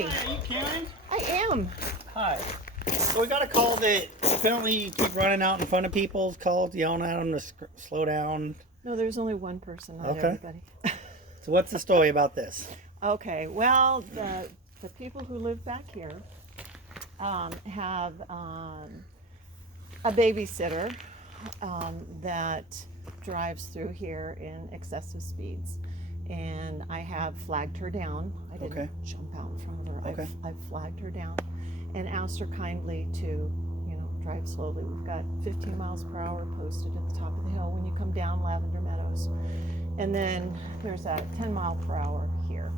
Hi. Hi, are you Karen? I am. Hi. So we got a call that apparently you keep running out in front of people's calls, yelling at them to slow down. No, there's only one person, not Okay. everybody. So what's the story about this? Okay, well, the people who live back here have a babysitter that drives through here in excessive speeds. And I have flagged her down. I didn't jump out in front of her. Okay. I've flagged her down and asked her kindly to, drive slowly. We've got 15 miles per hour posted at the top of the hill when you come down Lavender Meadows. And then there's a 10 mile per hour here.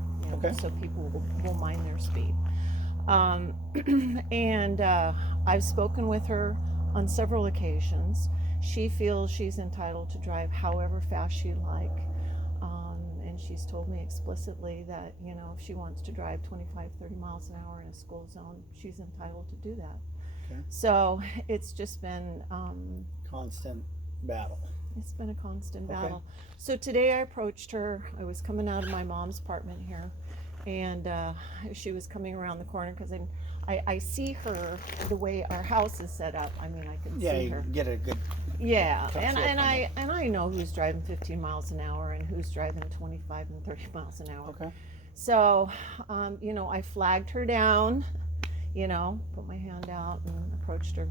So people will mind their speed. And I've spoken with her on several occasions. She feels she's entitled to drive however fast she like. And she's told me explicitly that, if she wants to drive 25, 30 miles an hour in a school zone, she's entitled to do that. Okay. So it's just been Constant battle. It's been a constant battle. So today I approached her. I was coming out of my mom's apartment here, and she was coming around the corner because I see her the way our house is set up. I mean, I can see her. Yeah, get a good. Yeah, and I know who's driving 15 miles an hour and who's driving 25 and 30 miles an hour. Okay. So, I flagged her down, put my hand out and approached her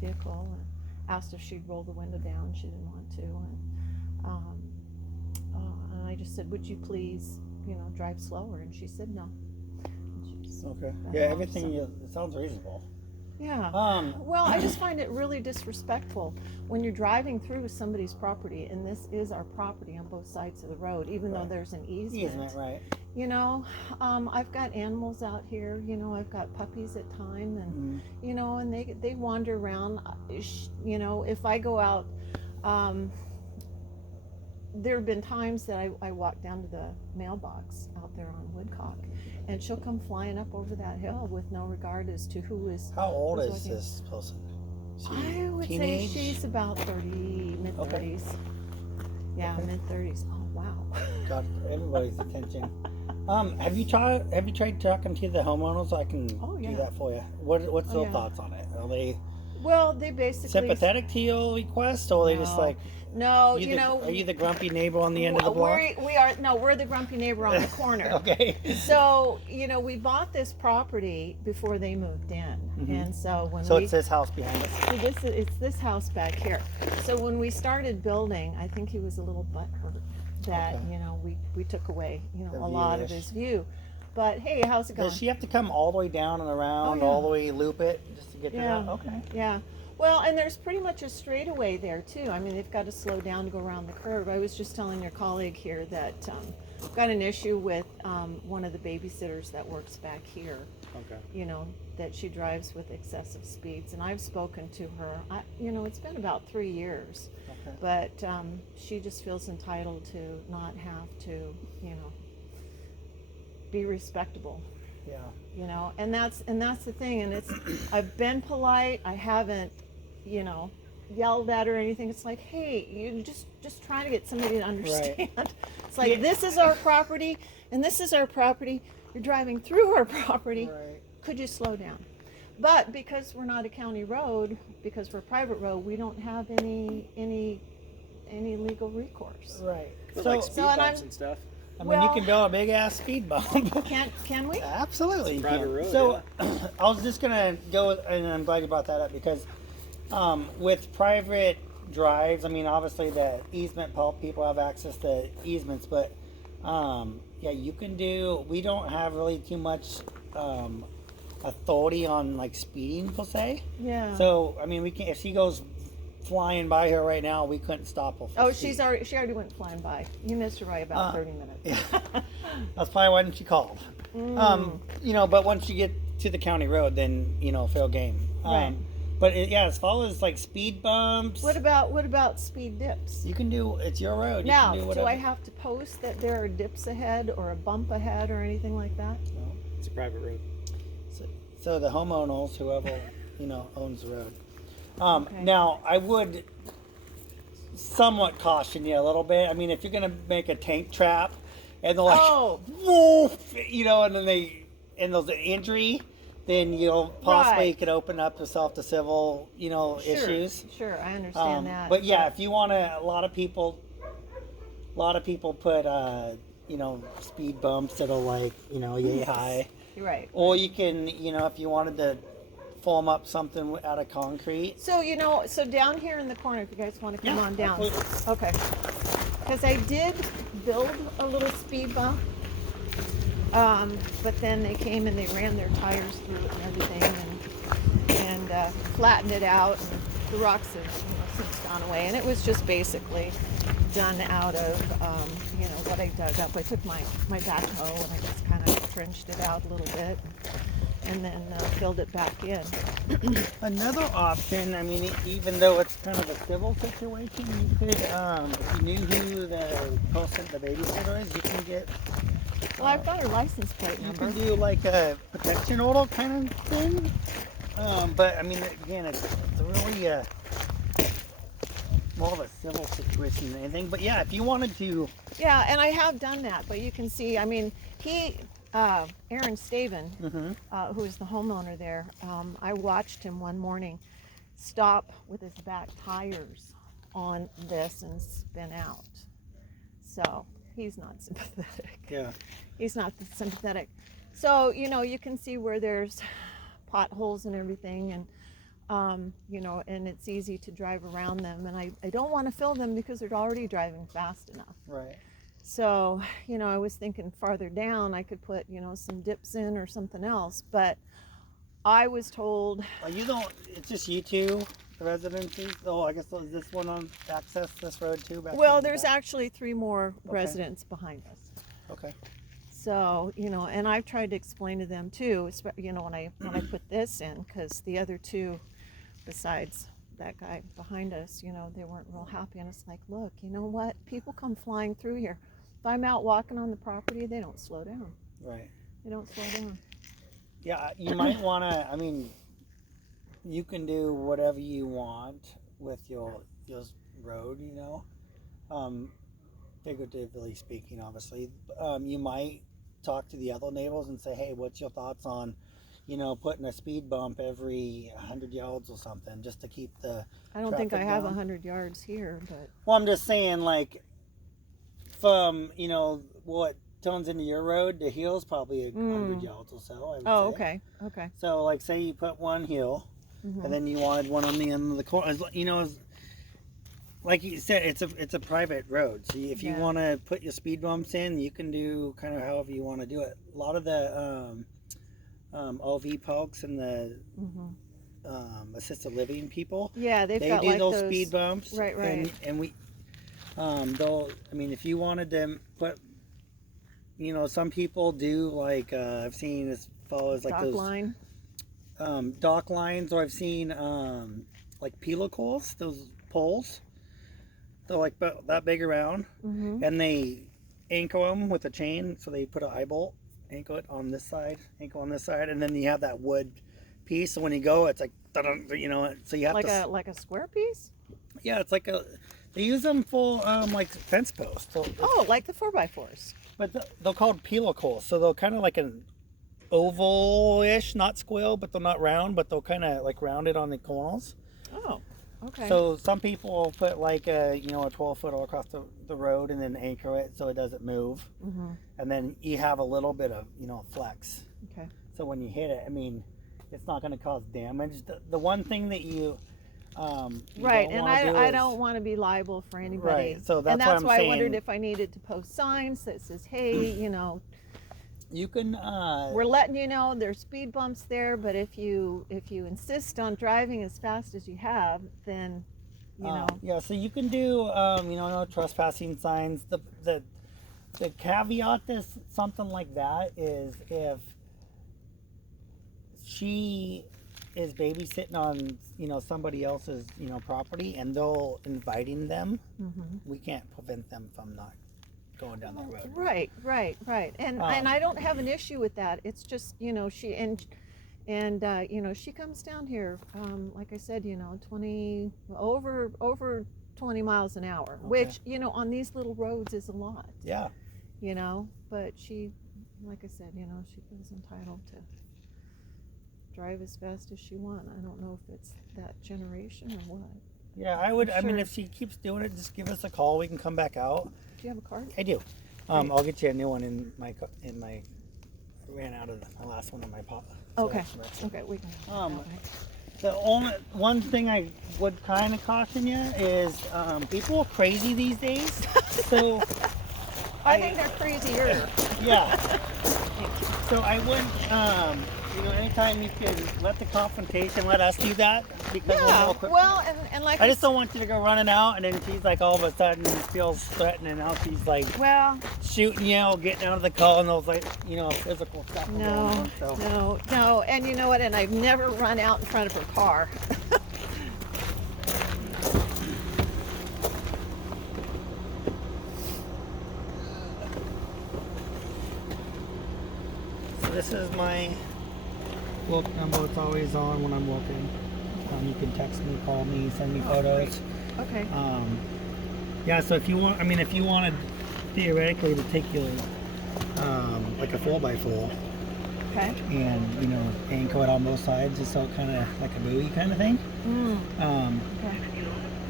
vehicle and asked if she'd roll the window down. She didn't want to, and I just said, "Would you please, drive slower?" And she said no. Okay. Yeah, everything it sounds reasonable. Yeah. Well, I just find it really disrespectful when you're driving through somebody's property, and this is our property on both sides of the road, even though there's an easement. Easement, right. I've got animals out here, I've got puppies at time, and, and they wander around. If I go out, there have been times that I walk down to the mailbox out there on Woodcock, and she'll come flying up over that hill with no regard as to who is. How old is this person? I would say she's about 30, mid-30s. Yeah, mid-30s. Oh, wow. Got everybody's attention. Have you tried talking to the homeowners? I can do that for you. What's their thoughts on it? Are they basically sympathetic to your request, or are they just like? No, Are you the grumpy neighbor on the end of the block? We're the grumpy neighbor on the corner. Okay. So, we bought this property before they moved in. And so it's this house behind us? It's this house back here. So when we started building, I think he was a little butthurt that, we took away, a lot of his view. But hey, how's it going? Does she have to come all the way down and around, all the way loop it just to get to that? Okay. Yeah. Well, and there's pretty much a straightaway there too. I mean, they've got to slow down to go around the curve. I was just telling your colleague here that I've got an issue with one of the babysitters that works back here. Okay. That she drives with excessive speeds, and I've spoken to her. It's been about 3 years, but she just feels entitled to not have to, be respectable. Yeah. And that's the thing. And I've been polite. I haven't, yelled at her or anything. It's like, hey, you just trying to get somebody to understand. Right. It's like, this is our property and this is our property. You're driving through our property. Right. Could you slow down? But because we're not a county road, because we're a private road, we don't have any legal recourse. Right. So like speed bumps and stuff. I mean, you can build a big ass speed bump. Can we? Absolutely. It's a private road. So I was just gonna go, and I'm glad you brought that up because with private drives, I mean, obviously the easement people have access to easements, but you can do. We don't have really too much authority on like speeding per se. Yeah. So I mean, we can if she goes flying by her right now, we couldn't stop her. She already went flying by. You missed her by about 30 minutes. Yeah. That's probably why she called. But once you get to the county road, then fair game. Right. But as far as like speed bumps, what about speed dips? you can do. It's your road. Now, you can do do I have to post that there are dips ahead or a bump ahead or anything like that? No. It's a private road. So the homeowners, whoever owns the road. Now, I would somewhat caution you a little bit. I mean, if you're going to make a tank trap and they're like, woof, and then and there's an injury, then you'll possibly Right. could open up yourself to civil, issues. Sure, I understand that. But yeah, if you want to, a lot of people put, speed bumps that'll like, yay high. Right. Or you can, if you wanted to form up something out of concrete. So so down here in the corner, if you guys want to come Yeah, on down. absolutely. Okay. Because I did build a little speed bump, but then they came and they ran their tires through it and everything, and flattened it out, and the rocks have since gone away, and it was just basically done out of what I dug up. I took my backhoe and I just kind of trenched it out a little bit, and then filled it back in. Another option, I mean, even though it's kind of a civil situation, you could, if you knew who the person, the babysitter is, you can get. Well, I've got her license plate You number. can do like a protection order kind of thing. But I mean, again, it's really more of a civil situation than anything. But yeah, if you wanted to. Yeah, and I have done that, but you can see, I mean, Aaron Staven, who is the homeowner there, I watched him one morning stop with his back tires on this and spin out. So he's not sympathetic. Yeah. He's not sympathetic. So, you can see where there's potholes and everything, and and it's easy to drive around them, and I don't want to fill them because they're already driving fast enough. Right. So, I was thinking farther down I could put, some dips in or something else, but I was told. Well, you don't, it's just you two, the residences? Oh, I guess, is this one on access this road too? Well, there's actually 3 more residents behind us. Okay. So, and I've tried to explain to them too, when I put this in, because the other 2, besides that guy behind us, they weren't real happy. And it's like, look, you know what? People come flying through here. If I'm out walking on the property, they don't slow down. Right. They don't slow down. Yeah, you might want to, I mean, you can do whatever you want with your road, figuratively speaking, obviously. You might talk to the other neighbors and say, hey, what's your thoughts on, putting a speed bump every 100 yards or something, just to keep the I don't think I have down. 100 yards here, but. Well, I'm just saying, like, from, what turns into your road, the hill's probably 100 yards or so, I would Oh, say. okay. So, like, say you put one hill, and then you wanted one on the end of the corner. Like you said, it's a private road. So if you want to put your speed bumps in, you can do kind of however you want to do it. A lot of the OV folks and the assisted living people, Yeah, they do like those speed bumps. Right. And we, they'll. I mean, if you wanted to put, some people do like I've seen as far as like Dock those line. Dock lines, or I've seen like pellicles, those poles. They're like that big around, and they anchor them with a chain. So they put an eye bolt, anchor it on this side, and then you have that wood piece. So when you go, it's like, so you have like a square piece. Yeah, it's like they use them for like fence posts. So Like the 4x4s. but they're called pellicles, so they're kind of like an oval-ish, not square, but they're not round, but they're kind of like rounded on the corners. Oh, okay. So some people will put like a 12-foot all across the road and then anchor it so it doesn't move, and then you have a little bit of flex. Okay. So when you hit it, I mean, it's not going to cause damage. The one thing that you Right, don't and I don't want to be liable for anybody. Right, so that's why I'm why I saying- wondered if I needed to post signs that says, hey, you can we're letting you know there's speed bumps there, but if you insist on driving as fast as you have, then yeah, so you can do no trespassing signs. The caveat to something like that is if she is babysitting on somebody else's property and they're inviting them, we can't prevent them from not going down that road. Right. And I don't have an issue with that. It's just she she comes down here, like I said, 20 over 20 miles an hour, which on these little roads is a lot. Yeah. But she like I said, you know, she was entitled to drive as fast as she wants. I don't know if it's that generation or what. Yeah, I would. I mean, Sure. if she keeps doing it, just give us a call. We can come back out. Do you have a card? I do. I'll get you a new one in my. Ran out of my last one on my pot. So Okay. Okay, we can. The only one thing I would kind of caution you is people are crazy these days. So I think they're crazier. yeah. Thank you. So I wouldn't. Anytime you can let the confrontation, let us do that because we're Yeah. more quick. Well, and like I just don't want you to go running out and then she's like all of a sudden feels threatened and now she's like Well, shooting you or getting out of the car and those like physical stuff. going no, on, so. no, and you know what? And I've never run out in front of her car. So this is my look number. It's always on when I'm looking. You can text me, call me, send me photos. Okay. Yeah. So if you want, if you wanted theoretically to take your like a 4x4 Okay. and anchor it on both sides, just so it kind of like a buoy kind of thing. Okay.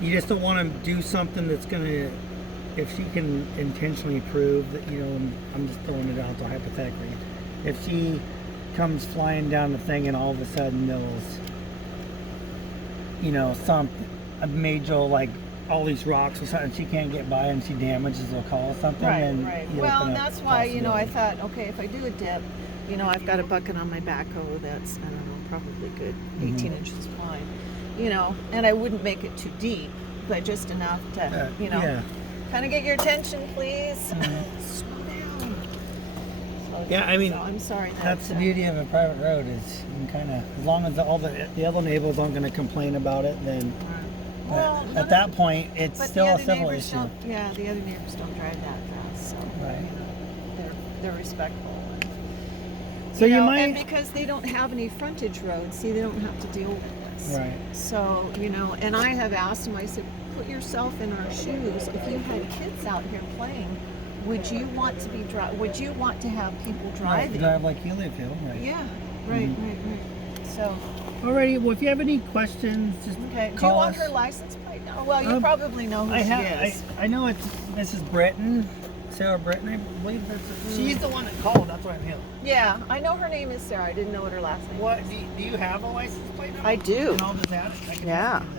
You just don't want to do something that's gonna, if she can intentionally prove that I'm just throwing it out there hypothetically. If she comes flying down the thing and all of a sudden there was a major like all these rocks or something she can't get by and she damages her car or something. Right, then right. you're Well, looking and at that's why, I possibility. thought, okay, if I do a dip, I've got a bucket on my backhoe that's, I don't know, probably good 18 inches wide, and I wouldn't make it too deep, but just enough to, yeah. kind of get your attention, please. Mhm. Slow down. Slow Yeah, down. I mean, So I'm sorry That's the beauty of a private road is you can kind of, as long as all the other neighbors aren't going to complain about it, then Well, none at of that point it's But still the a other civil neighbors issue. don't. Yeah, the other neighbors don't drive that fast, so Right. they're respectful. So you And might, because they don't have any frontage roads, see, they don't have to deal with this. right? So and I have asked them. I said, put yourself in our shoes. If you had kids out here playing, would you want to be Would you want to have people Right, driving? drive like you live here, right? Yeah. Right. Mhm. Right. So Alrighty, well if you have any questions, just okay. Do you call want us. her license plate? No. Well, you probably know who I she have, is. I know it's Mrs. Britton, Sarah Britton, I believe she's the one that called. That's why I'm here. Yeah, I know her name is Sarah. I didn't know what her last name. What do you have a license plate number? I do. And I'll just add it. I can Yeah. just do